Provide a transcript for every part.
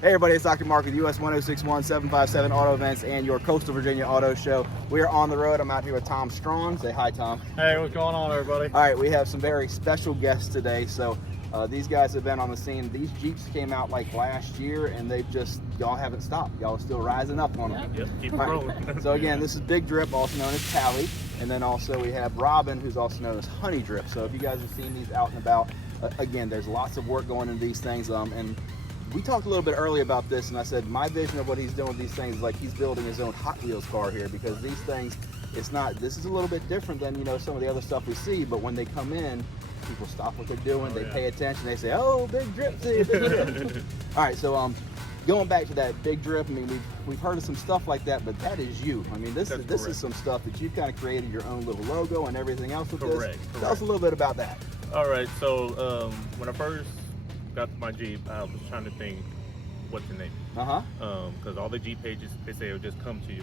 Hey everybody, it's Dr. Mark with US 1061 757 Auto Events and your Coastal Virginia Auto Show. We are on the road. I'm out here with Tom Strachan. Say hi, Tom. Hey, what's going on, everybody? All right, we have some very special guests today. So these guys have been on the scene. These Jeeps came out like last year, and y'all haven't stopped. Y'all are still rising up on them. Yep, keep it rolling. So again, this is Big Drip, also known as Cali, and then also we have Robin, who's also known as Honey Drip. So if you guys have seen these out and about, again, there's lots of work going into these things, and we talked a little bit earlier about this, and I said my vision of what he's doing with these things is like he's building his own Hot Wheels car here, because these things, this is a little bit different than, some of the other stuff we see, but when they come in, people stop what they're doing, they pay attention, they say, oh, Big Drip's here, Big Drip. All right, so going back to that Big Drip, I mean, we've heard of some stuff like that, but that is you. I mean, this is some stuff that you've kind of created your own little logo and everything else with this. Tell us a little bit about that. All right, so when I first got my Jeep, I was trying to think what to name it. Because all the Jeep pages, they say it'll just come to you.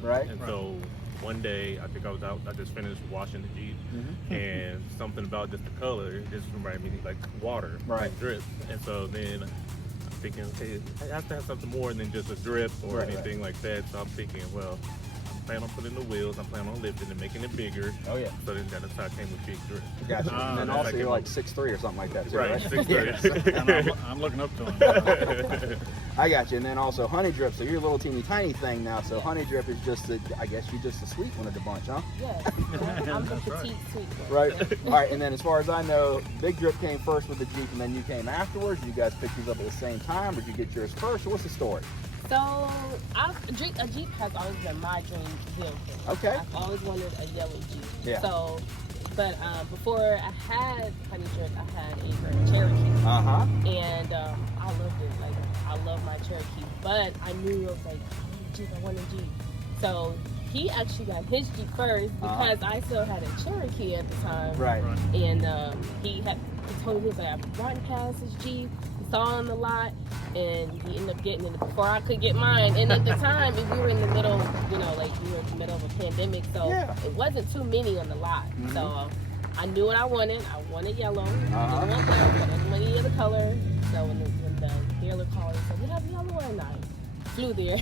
Right. And so one day, I think I was out, I just finished washing the Jeep, and something about just the color just reminded me like water, like drip. And so then I'm thinking, hey, I have to have something more than just a drip or anything like that. So I'm thinking, well, I plan on putting the wheels, I plan on lifting and making it bigger. Oh yeah. So then that's how I came with Big Drip. Gotcha. And also you're like 6'3" or something like that too, right? 6'3". I'm looking up to him. I got you. And then also Honey Drip, so you're a little teeny tiny thing now. So Honey Drip is just I guess you're just the sweet one of the bunch, huh? Yeah. I'm the petite sweet one. Right. All right, and then as far as I know, Big Drip came first with the Jeep and then you came afterwards. You guys picked these up at the same time, or did you get yours first? Or what's the story? So, a Jeep has always been my dream vehicle. Okay. I've always wanted a yellow Jeep. Yeah. So, but before I had Honey Drip, I had a Cherokee. And I loved it. Like, I love my Cherokee. But I knew I was like, I want a Jeep. So, he actually got his Jeep first because I still had a Cherokee at the time. Right. And he told me, he was like, I've run past his Jeep, saw him a lot, and he ended up getting it before I could get mine. And at the time, we were in the middle, we were in the middle of a pandemic, so it wasn't too many on the lot. So I knew what I wanted. I wanted yellow. I didn't want black, but I didn't want any other color. So when the dealer called and said, we have yellow one, I flew there.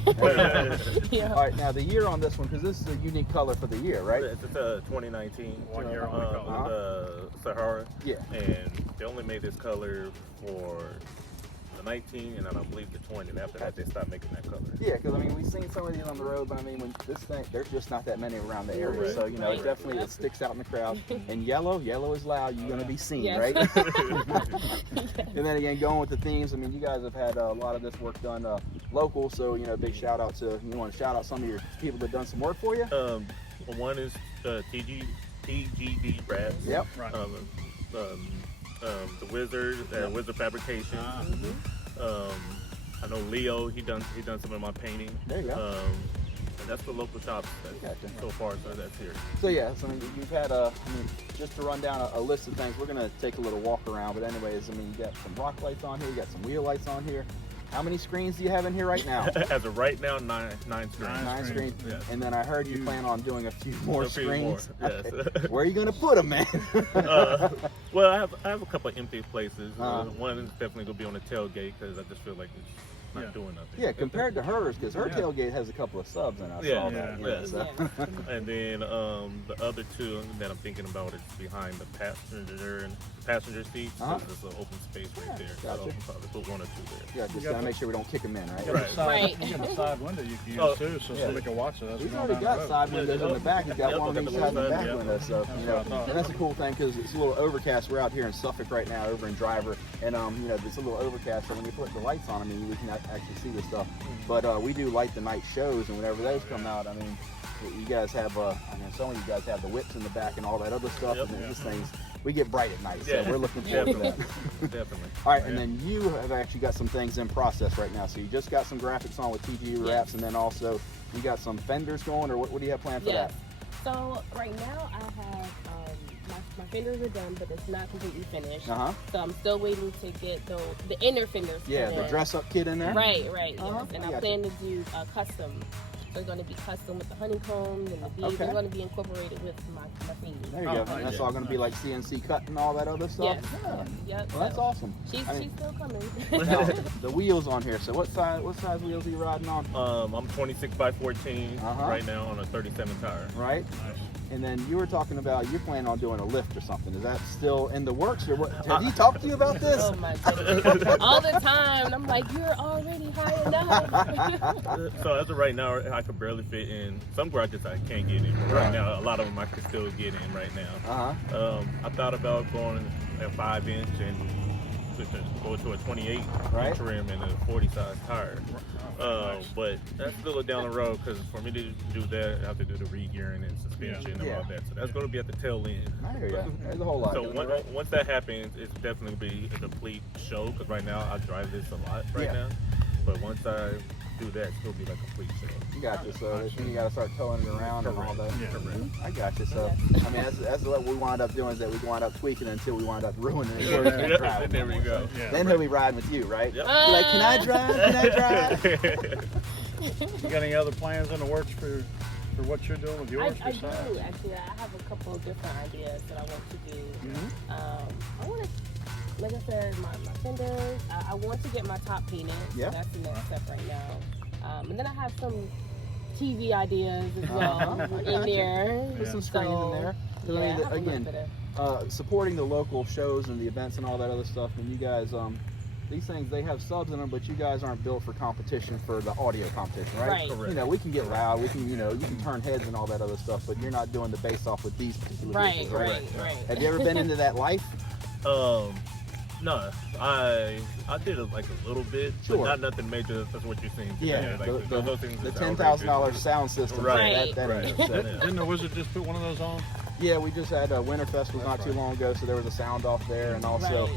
All right, now the year on this one, because this is a unique color for the year, right? It's a 2019 1 year only color. The Sahara. Yeah. And they only made this color for the 19 and then I believe the 20. And after that, they stopped making that color. Yeah, because I mean, we've seen some of these on the road, but I mean, when this thing, there's just not that many around the area. Right. So, it definitely it sticks out in the crowd. And yellow is loud. You're going to be seen, right? And then again, going with the themes, I mean, you guys have had a lot of this work done local. So, big shout out to, you want to shout out some of your people that done some work for you? One is TGD Wraps. Yep. Right. The Wizard, Wizard Fabrication. I know Leo, he done some of my painting. There you go. And that's the local shops so far, so that's here. So yeah, so I mean, you've had just to run down a list of things, we're gonna take a little walk around, but anyways, I mean, you got some rock lights on here, you got some wheel lights on here. How many screens do you have in here right now? As of right now, nine screens. Nine screens. Yes. And then I heard you plan on doing a few more screens. Yes. Where are you going to put them, man? Well, I have a couple of empty places. One is definitely going to be on the tailgate because I just feel like it's not doing nothing. Yeah, compared to hers, because her tailgate has a couple of subs in it. I saw that. So. And then the other two that I'm thinking about is behind the passenger seat. So there's an open space right there. Gotcha. So I'll probably put one or two there. Yeah, just got to make sure we don't kick them in, right? You got a side window you can use too, so somebody can watch it. We've already got side windows in the back. We've got one on each side of the back window. So, and that's a cool thing because it's a little overcast. We're out here in Suffolk right now, over in Driver, and it's a little overcast. So when you put the lights on, I mean, we can actually see this stuff. But we do light the night shows, and whenever those come out, I mean, you guys have, some of you guys have the whips in the back and all that other stuff. And these things, we get bright at night, so we're looking forward to that. Definitely. All right, and then you have actually got some things in process right now. So you just got some graphics on with TG Wraps, and then also you got some fenders going, or what do you have planned for that? So right now I have my fenders are done, but it's not completely finished. So I'm still waiting to get the inner fenders. Yeah, the dress-up kit in there. Right. Yes. And I plan to do custom They're going to be custom with the honeycombs and the beads. Okay. They're going to be incorporated with my fingers. There you go. nice. That's all going to be like CNC cut and all that other stuff. Yes. Yeah. Yep. Well, that's awesome. She's still coming. Now, the wheels on here. So what size wheels are you riding on? I'm 26 by 14 right now on a 37 tire. Right. Nice. And then you were talking about you're planning on doing a lift or something. Is that still in the works, or what? Have he talked to you about this? Oh my goodness. All the time. And I'm like, you're already high enough. So as of right now, I could barely fit in. Some garages I can't get in. But right now, a lot of them I can still get in right now. I thought about going a 5-inch and go to a 28 inch rim and a 40 size tire. But that's a little down the road because for me to do that, I have to do the re-gearing and suspension and all that. So that's going to be at the tail end. I hear you. There's a whole lot. So once that happens, it's definitely be a complete show because right now I drive this a lot now. But once I do that, it's going to be like a complete show. You got you. So then you got to start towing it around and all that. Yeah. I got you. So I mean, that's what we wind up doing is that we wind up tweaking until we wind up ruining it. There we go. Yeah. Then he'll be riding with you, right? Yep. Be like, can I drive? Can I drive? You got any other plans in the works for what you're doing with yours? I do, actually. I have a couple of different ideas that I want to do. I want to, like I said, my fenders. I want to get my top painted. Yeah. So that's the next step right now. And then I have some TV ideas as well in there. Put some screens in there. 'Cause I mean, again, supporting the local shows and the events and all that other stuff. And you guys, these things, they have subs in them, but you guys aren't built for competition, for the audio competition, right? Right. You know, we can get loud, we can, you can turn heads and all that other stuff, but you're not doing the base off with these particular vehicles, Right. Have you ever been into that life? No, I did it like a little bit, Sure. but not nothing major. That's what you're saying. Yeah, like those things. the $10,000 sound system. Right. That Right. ain't it. Didn't the Wizard just put one of those on? Yeah, we just had Winterfest was not too long ago, so there was a sound off there, and also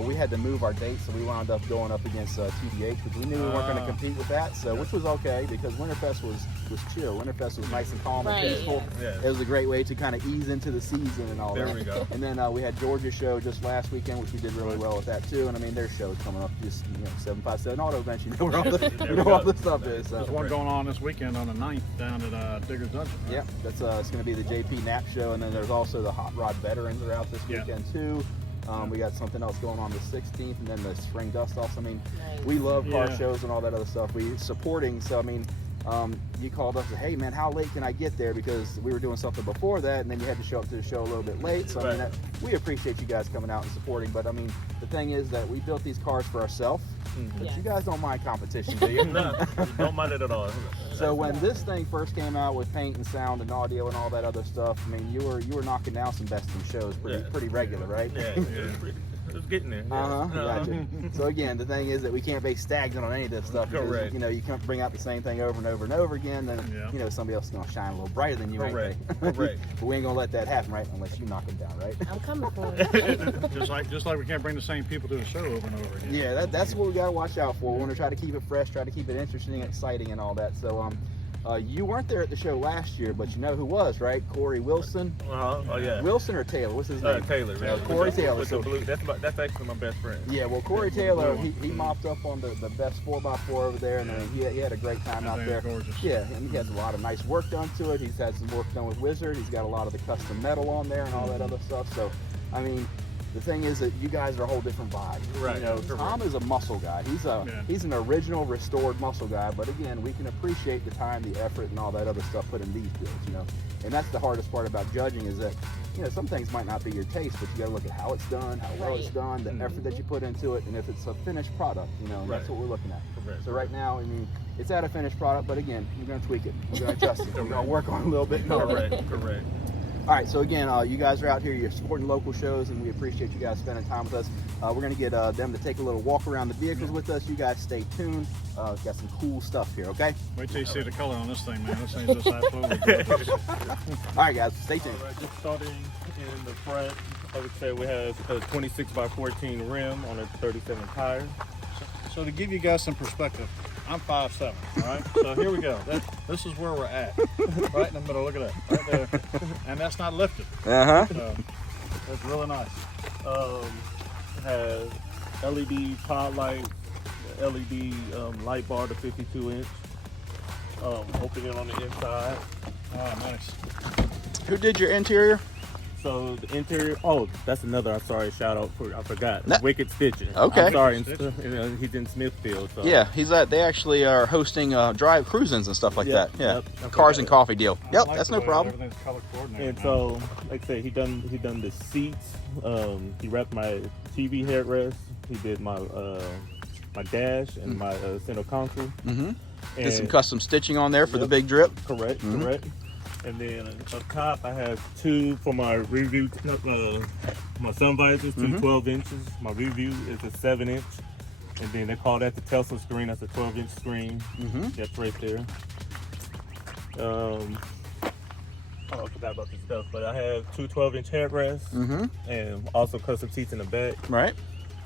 we had to move our date, so we wound up going up against TDH because we knew we weren't going to compete with that, so which was okay because Winterfest was chill. Winterfest was nice and calm and peaceful. Yeah. It was a great way to kind of ease into the season and all that. There we go. And then we had Georgia's show just last weekend, which we did really well with that too. And I mean, their show's coming up, just 757 auto events. You know where all the stuff is. So. There's one going on this weekend on the 9th down at Digger's Dungeon. Right? Yeah, that's it's going to be the JP Knapp show, and then there's also the Hot Rod Veterans are out this weekend too. We got something else going on the 16th, and then the Spring Dust Offs. I mean, we love car shows and all that other stuff. We supporting. So I mean, you called us and said, hey man, how late can I get there? Because we were doing something before that, and then you had to show up to the show a little bit late. So I mean, we appreciate you guys coming out and supporting. But I mean, the thing is that we built these cars for ourselves. But you guys don't mind competition, do you? No, don't mind it at all. So when this thing first came out with paint and sound and audio and all that other stuff, I mean, you were knocking down some best in shows pretty regular, right? Yeah, it's getting there. Gotcha. So again, the thing is that we can't be stagnant on any of this stuff. Because, Correct. you can't bring out the same thing over and over and over again. Then somebody else is gonna shine a little brighter than you. Correct. But we ain't gonna let that happen, right? Unless you knock them down, right? I'm coming for it. just like we can't bring the same people to the show over and over again. Yeah, that's what we gotta watch out for. We want to try to keep it fresh, try to keep it interesting, exciting, and all that. So you weren't there at the show last year, but you know who was, right? Corey Wilson. Oh yeah. Wilson or Taylor? What's his name? Taylor. Corey Taylor. With the blue. That's actually my best friend. Yeah, well, Corey Taylor, he mopped up on the best 4x4 over there, and he had a great time out there. Gorgeous. Yeah, and he has a lot of nice work done to it. He's had some work done with Wizard. He's got a lot of the custom metal on there and all that other stuff. So, I mean, the thing is that you guys are a whole different vibe. Right. Tom is a muscle guy. He's an original restored muscle guy. But again, we can appreciate the time, the effort, and all that other stuff put in these builds. And that's the hardest part about judging is that some things might not be your taste, but you got to look at how it's done, how well it's done, the effort that you put into it, and if it's a finished product. And that's what we're looking at. Correct. So right now, I mean, it's at a finished product, but again, we're going to tweak it. We're going to adjust it. We're going to work on it a little bit. Correct. All right, so again, you guys are out here, you're supporting local shows, and we appreciate you guys spending time with us. We're going to get them to take a little walk around the vehicles with us. You guys stay tuned. Got some cool stuff here, okay? Wait till you see the color on this thing, man. This thing's just absolutely gorgeous. All right, guys, stay tuned. All right, just starting in the front, I would say we have a 26 by 14 rim on a 37 tire. So to give you guys some perspective, I'm 5'7", all right? So here we go. This is where we're at, right in the middle. Look at that, right there. And that's not lifted. Uh-huh. So that's really nice. Has LED pod lights, LED light bar to 52 inch. opening on the inside. Oh, nice. Who did your interior? So the interior. Oh, that's another. I'm sorry. Shout out for I forgot. No. Wicked Stitching. Okay. I'm sorry. Wicked He's in Smithfield. So. Yeah, he's at. They actually are hosting drive cruisins and stuff like Yep, that. Yeah, yep, I cars forgot. and coffee deal. I Yep, like that's the no way problem. Everything's color coordinated. And now. so, like I say, he done the seats. He wrapped my TV headrest. He did my my dash and my center console. Mm-hmm. Did And- some custom stitching on there for the Yep. big drip. Correct, Mhm. correct. And then up top, I have two for my review, my sun visors, two Mhm. 12 inches. My review is a 7-inch. And then they call that the Tesla screen. That's a 12-inch screen. Mm-hmm. That's right there. Oh, I forgot about this stuff, but I have two 12-inch headrests Mm-hmm. and also custom seats in the back. Right.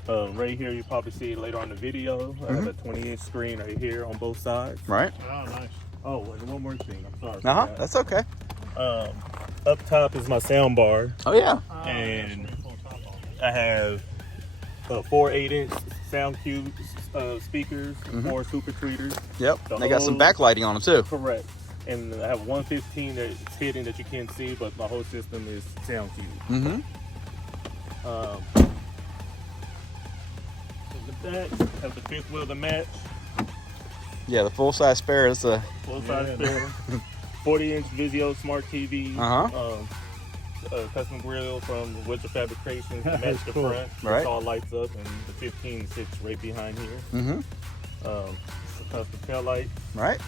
Right here, you probably see it later on the video. I have a 20-inch screen right here on both sides. Right. Oh, nice. Oh, and one more thing. I'm sorry. Uh huh. That's okay. Up top is my sound bar, Oh yeah. Oh, And- yeah, so full top off. I have 4 8-inch sound cube speakers, Mhm. 4 super tweeters. Yep. The They got some whole- backlighting on them too. Correct. And I have 115 that's hidden that you can't see, but my whole system is sound cube. Mm-hmm. In the back, have the 5th wheel to match, Yeah, the full size spare is a. full size Yeah. spare, 40-inch Vizio smart TV. Uh-huh. Custom grill from Winter Fabrications to match That's the cool. front. Right. It all lights up, and the 15 sits right behind here. Mm-hmm. Custom tail light, Right.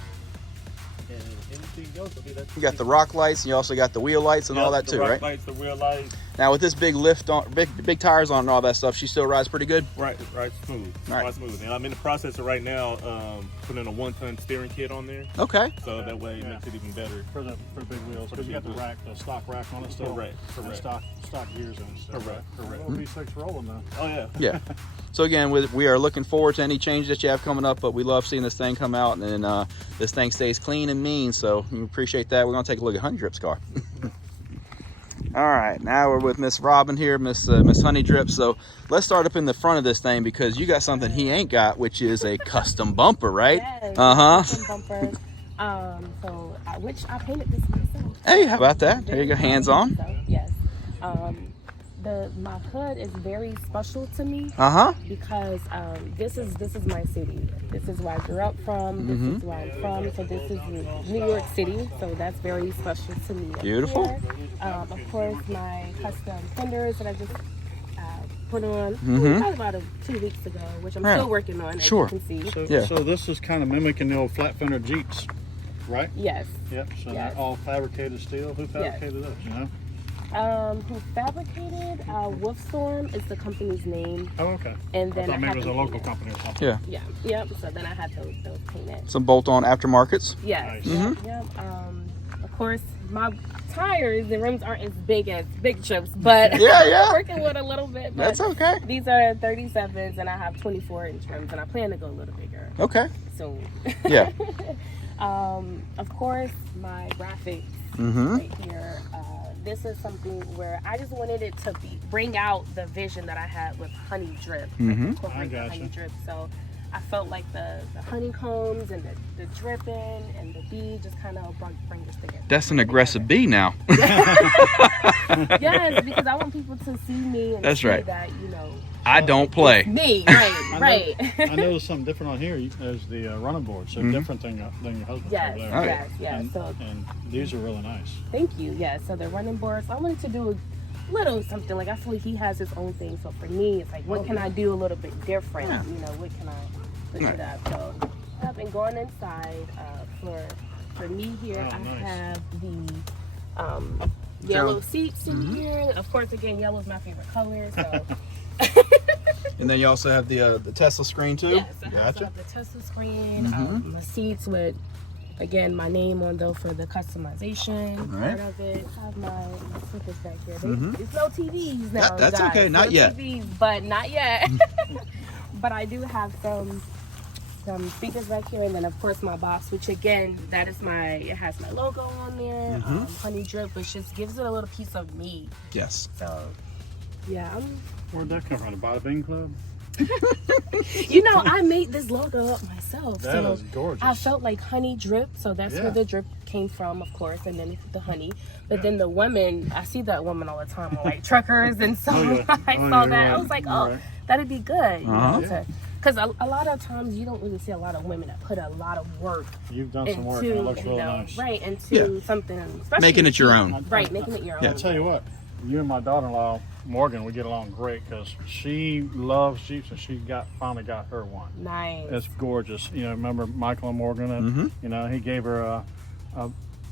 and anything else. You got the rock lights, and you also got the wheel lights and all that the too, rock right? lights, the rear lights, Now with this big lift on, big tires on, and all that stuff, she still rides pretty good. right smooth, Right. right smooth. And I'm in the process of right now putting a 1-ton steering kit on there, Okay. so that way it Yeah. makes it even better. For big wheels. Because you got the big rack, the stock rack on it still. Correct, And correct. stock gears in it. Still. Correct. Little V6 rolling though. Oh yeah. Yeah. So again, we are looking forward to any changes that you have coming up, but we love seeing this thing come out, and then this thing stays clean and mean. So we appreciate that. We're gonna take a look at Honey Drip's car. All right, now we're with Miss Robin here, Miss Honey Drip. So let's start up in the front of this thing because you got something he ain't got, which is a custom bumper, right? Yes, Uh-huh. custom bumper. Which I painted this myself. Hey, how about that? There you go, hands on. So, yes. My hood is very special to me Uh-huh. because this is my city. This is where I grew up from. This Mhm. is where I'm from. So this is New York City. So that's very special to me. up Beautiful. here. Of course, my custom fenders that I just put on Mhm. probably about 2 weeks ago, which I'm Yeah. still working on, as Sure. you can see. So, Yeah. so this is kind of mimicking the old flat fender Jeeps, right? Yes. Yep. So Yes. they're all fabricated steel. Who fabricated those? You know? Who fabricated Wolfstorm is the company's name, Oh, okay. and I then thought maybe it was a them local painted. company or something. Yeah. Yeah, yep. So then I had those painted. Some bolt-on aftermarkets. Yes. Nice. Yep. Yep. Of course, my tires and rims aren't as big as big trips, but Yeah. I'm working with a little bit. But That's okay. these are 37s, and I have 24-inch rims, and I plan to go a little bigger Okay. soon. Yeah. Of course, my graphics Mm-hmm. right here. This is something where I just wanted it to bring out the vision that I had with Honey Drip. Mhm. Incorporate the I gotcha. Honey Drip. So I felt like the honeycombs and the dripping and the bee just kind of bring this together. That's an aggressive bee now. Yes, because I want people to see me and That's see right. that, I don't play. me, right, right. I noticed something different on here. There's the running boards. They're Mhm. different than your husband's Yes, over there. Oh, yes, yes. And, So and these are really nice. thank you. Yeah, so the running boards, I wanted to do a little something. Like I feel like he has his own thing. So for me, it's like, what can I do a little bit different? Yeah. What can I switch it up? So I've been going inside. For me here, Oh, I nice. have the yellow seats in here. Of course, again, yellow is my favorite color. So And then you also have the Tesla screen too. yes, I have Gotcha. the Tesla screen. Mhm. My seats with, again, my name on though for the customization Right. part of it. I have my slippers back here. Mhm. There's no TVs now. That's guys. okay, not no yet. TVs, but not yet. But I do have some speakers back here, and then of course my box, which again, it has my logo on there, Mhm. Honey Drip, which just gives it a little piece of me. Yes. So yeah, Where'd that come from? The Bada Bing Club? You know, I made this logo up myself. That so is gorgeous. I felt like honey drip, so that's where the drip came from, of course, and then the honey. But then the woman, I see that woman all the time on like truckers, and so I saw that. I was like, oh, that'd be good. You know, because a lot of times you don't really see a lot of women that put a lot of work. You've done some work, and it looks really nice. Right, into something. Making it your own. Right, making it your own. I'll tell you what, you and my daughter-in-law, Morgan, we get along great because she loves Jeeps and she finally got her one. Nice. It's gorgeous. You know, remember Michael and Morgan? And, you know, he gave her a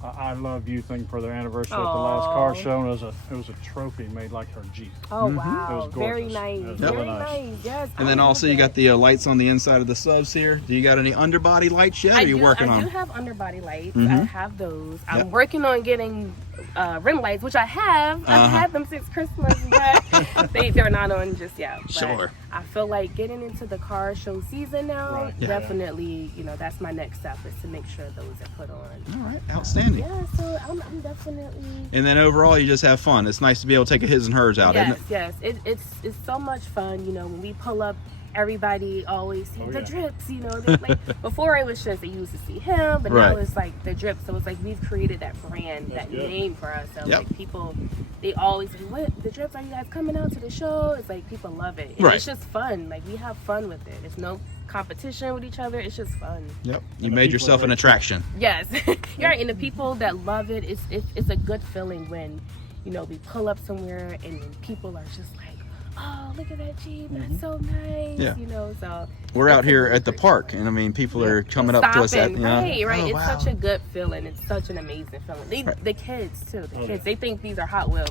I love you thing for their anniversary at the last car show, and it was a trophy made like her Jeep. Oh It wow, was very gorgeous. nice, It was very really nice. Yes. And then also you got the lights on the inside of the subs here. Do you got any underbody lights yet? Or are you working on I do them? have underbody lights. I have those. I'm working on getting rim lights, which I have. I've had them since Christmas, but they're not on just yet. But Sure. I feel like getting into the car show season now, definitely, you know, that's my next step is to make sure those are put on. All right, outstanding. Yeah, so I'm definitely. And then overall, you just have fun. It's nice to be able to take a his and hers out, isn't it? Yes. It's so much fun. You know, when we pull up, everybody always sees the drips. You know, like before it was just they used to see him, but now it's like the drips. So it's like we've created that brand, that name for ourselves. Like people, they always say, "What the drips? Are you guys coming out to the show?" It's like people love it. And it's just fun. Like we have fun with it. There's no competition with each other. It's just fun. Yep. You made yourself an attraction. Yes, you're right. And the people that love it, it's a good feeling when, you know, we pull up somewhere and then people are just like, oh, look at that Jeep, that's so nice. Yeah. You know, so We're out here at the park, and I mean, people are coming up to us at, you know, right. oh, It's wow. such a good feeling. It's such an amazing feeling. The kids too. The kids, they think these are Hot Wheels.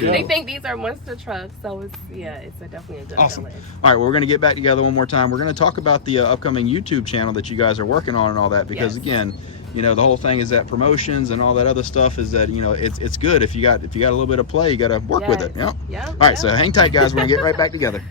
They think these are monster trucks. So it's definitely a good feeling. All right, well, we're going to get back together one more time. We're going to talk about the upcoming YouTube channel that you guys are working on and all that, because again, you know, the whole thing is that promotions and all that other stuff is that, you know, it's good if you got a little bit of play, you got to work with it. Yeah. All right, so hang tight, guys. We're going to get right back together.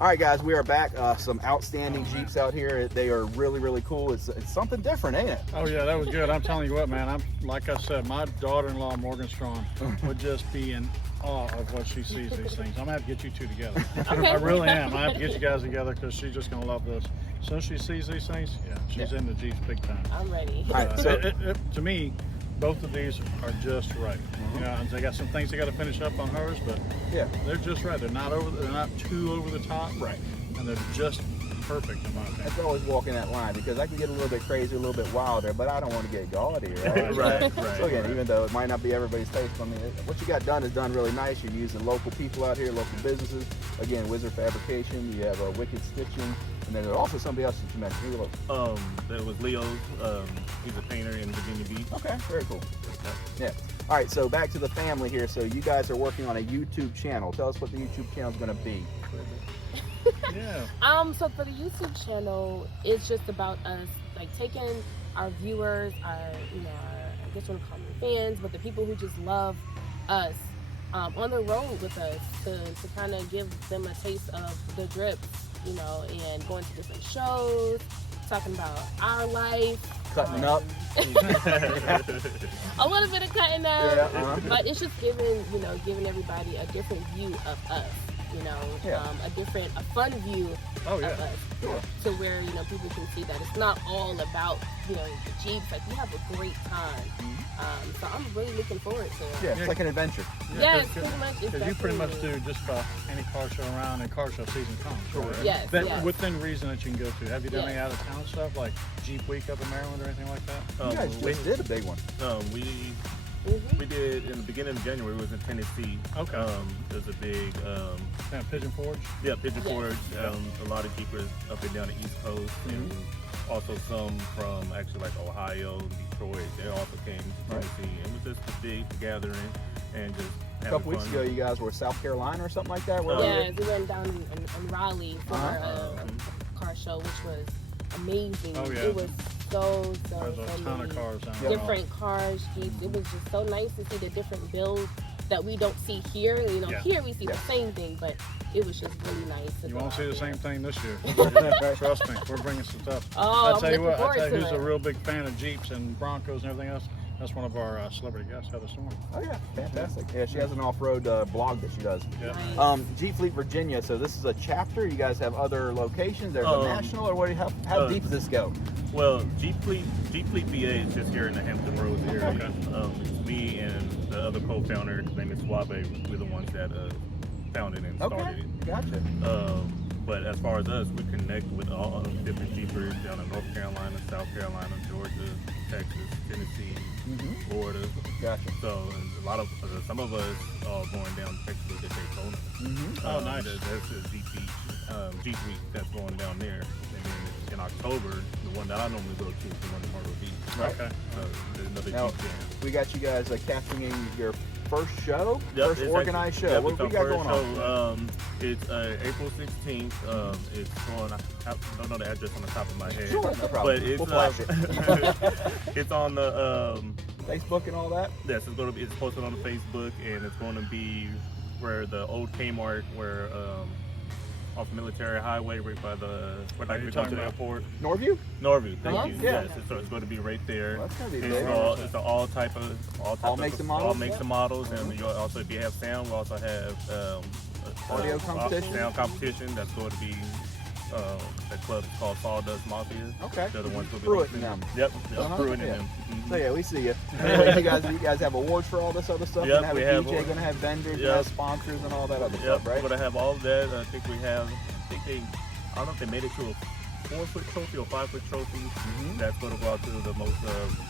All right, guys, we are back. Some outstanding Jeeps out here. They are really, really cool. It's something different, ain't it? Oh yeah, that was good. I'm telling you what, man. Like I said, my daughter-in-law Morgan Strachan would just be in awe of what she sees these things. I'm gonna have to get you two together. I really am. I have to get you guys together because she's just gonna love this. As soon as she sees these things, she's into Jeeps big time. I'm ready. All right, so To me, both of these are just right. You know, they got some things they got to finish up on hers, but they're just right. They're not too over the top, right, and they're just perfect in my opinion. That's always walking that line, because I can get a little bit crazy, a little bit wilder, but I don't want to get gaudy, right? Right. So again, even though it might not be everybody's taste, I mean, what you got done is done really nice. You're using local people out here, local businesses. Again, Wizard Fabrication. You have Wicked Stitching, and then there's also somebody else that you mentioned. Who else? That was Leo. He's a painter in Virginia Beach. Okay, very cool. Yeah. All right, so back to the family here. So you guys are working on a YouTube channel. Tell us what the YouTube channel is going to be. So for the YouTube channel, it's just about us, like taking our viewers, our, you know, I guess you want to call them fans, but the people who just love us, on the road with us to kind of give them a taste of the drip, you know, and going to different shows, talking about our life. Cutting up. A little bit of cutting up, but it's just giving everybody a different view of us. You know, a fun view of us, to where, you know, people can see that it's not all about, you know, the Jeeps. Like, we have a great time. So I'm really looking forward to it. Yeah, it's like an adventure. Yes, pretty much. Because you pretty much do just about any car show around, and car show season comes. Right? Yes, Within reason that you can go to. Have you done any out of town stuff like Jeep Week up in Maryland or anything like that? You guys just did a big one. We did in the beginning of January. We was in Tennessee. Okay. There's a big Pigeon Forge. Yeah, Pigeon Forge. A lot of Jeepers up and down the East Coast, and also some from actually like Ohio, Detroit. They also came to Tennessee. It was just a big gathering and just A couple weeks ago, you guys were South Carolina or something like that. We went down in Raleigh for a car show, which was amazing. Oh, yeah. It was so There's a ton of cars down there. different cars, Jeeps. It was just so nice to see the different builds that we don't see here. You know, here we see the same thing, but it was just really nice. You won't see the same thing this year. Trust me, we're bringing some stuff. Oh, I tell you what, who's a real big fan of Jeeps and Broncos and everything else. That's one of our celebrity guests, Heather Storm. Oh yeah, fantastic. Yeah, she has an off-road blog that she does. Yeah. Jeep Fleet Virginia. So this is a chapter. You guys have other locations. There's a national, or what? How deep does this go? Well, Jeep Fleet VA is just here in the Hampton Roads area. It's me and the other co-founder, his name is Suave. We're the ones that founded and started it. Gotcha. But as far as us, we connect with all different Jeepers down in North Carolina, South Carolina, Georgia, Texas, Tennessee, Florida. Gotcha. So a lot of some of us are going down to Texas to Daytona. Oh, nice. That's a Jeep Week that's going down there. And then in October, the one that I normally go to is the one in Myrtle Beach. Right. Okay. So there's another Now, Jeep jam. we got you guys captaining your first show, Yep, first it's organized show. Yep, What it's we our got going first on? show. It's April 16th. It's on, I don't know the address on the top of my head. Sure, no problem. But it's, we'll flash it. it's on the, Facebook and all that? yes, it's posted on the Facebook, and it's going to be where the old Kmart, where, off Military Highway, right by the, where like you we come to talking the about? airport. Norview? Norview, thank you. Yeah. Yes, so it's going to be right there. Well, that's gonna be It's big. it's all type of All makes and models? All makes and models, and you also, if you have sound, we also have Audio competition? Sound competition. That's going to be the club is called Sawdust Mafia. Okay. They're the ones who Pruitt and them. Yep, Uh-huh, Pruitt and yeah. them. So yeah, we see you. Anyway, you guys have awards for all this other stuff. Yep, Gonna have we a have DJ, awards. gonna have vendors, Yep. gonna have sponsors, and all that other Yep, stuff, right? we're gonna have all of that. I think I don't know if they made it to a 4-foot trophy or 5-foot trophy. That's going to go out to the most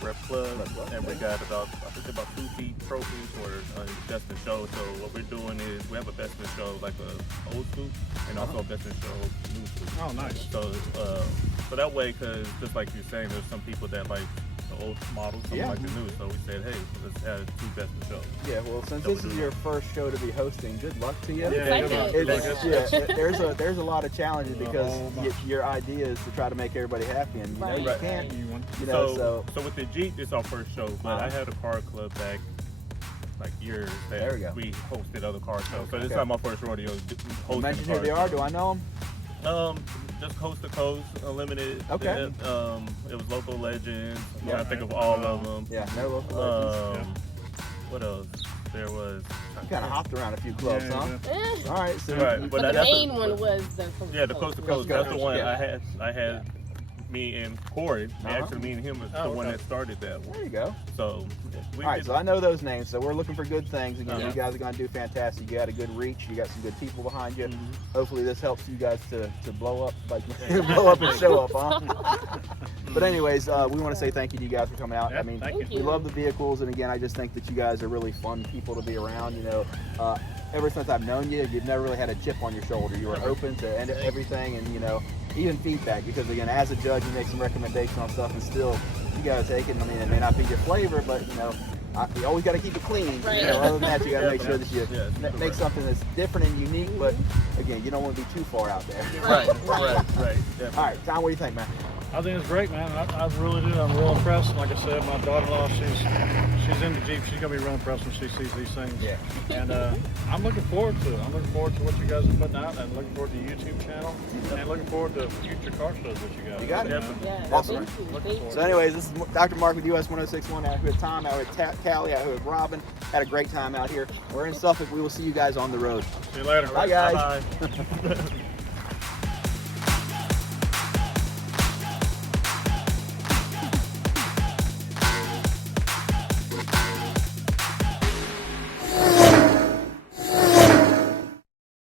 rep club, and we got about 2 feet trophies for best in show. So what we're doing is we have a best in show like a old scoop, and also a best in show new scoop. Oh, nice. So that way, because just like you're saying, there's some people that like the old models, some like the new. So we said, hey, let's add 2 best in show. Yeah, well, since So this we is do your first show to be hosting, good luck to you. Yeah, Excited. good luck. There's a lot of challenges because your idea is to try to make everybody happy, and you know you Right. can't. You want- You know, So with the Jeep, it's our first show, but I had a car club back like years that There we go. we hosted other car shows. So this Okay. is not my first rodeo. You mentioned who they are. Do I know them? Just Coast to Coast, Unlimited. Okay. It was Local Legends. Yeah. I think of all of them. Yeah, no local legends. What else? There was. You kind of hopped around a few clubs, Yeah, huh? yeah. All right, so Right, you- but But the that's main one was the Yeah, the Coast to Coast. Coast. That's the one Yeah. I had. Me and Corey. Actually, me and him was the one okay. that started that one. there you go. So we All right, did- so I know those names. So we're looking for good things. Again, Uh-huh. you guys are going to do fantastic. You got a good reach. You got some good people behind you. Mhm. Hopefully, this helps you guys to blow up, like blow up and show up, huh? But anyways, we want to say thank you to you guys for coming out. Yeah, I mean, thank you. we love the vehicles, and again, I just think that you guys are really fun people to be around. You know, ever since I've known you, you've never really had a chip on your shoulder. You were open to everything, and you know, even feedback. Because again, as a judge, you make some recommendations on stuff, and still, you gotta take it. I mean, it may not be your flavor, but you know, you always got to keep it clean. Right. You know, other than that, you got to make sure that you Yeah, make correct. something that's different and unique. But again, you don't want to be too far out there. Right. Definitely. All right, Tom, what do you think, man? I think it's great, man. I really do. I'm real impressed. Like I said, my daughter-in-law, she's into Jeep. She's gonna be real impressed when she sees these things. Yeah. And I'm looking forward to it. I'm looking forward to what you guys are putting out, and looking forward to the YouTube channel, and looking forward to future car shows that you guys. You got it. man. Yeah, Awesome. thank you. Looking Thank forward So anyways, this is Dr. Mark with US 1061 out here with Tom, out here at Cali, out here with Robin. Had a great time out here. We're in Suffolk. We will see you guys on the road. See you later. Bye, guys. Bye.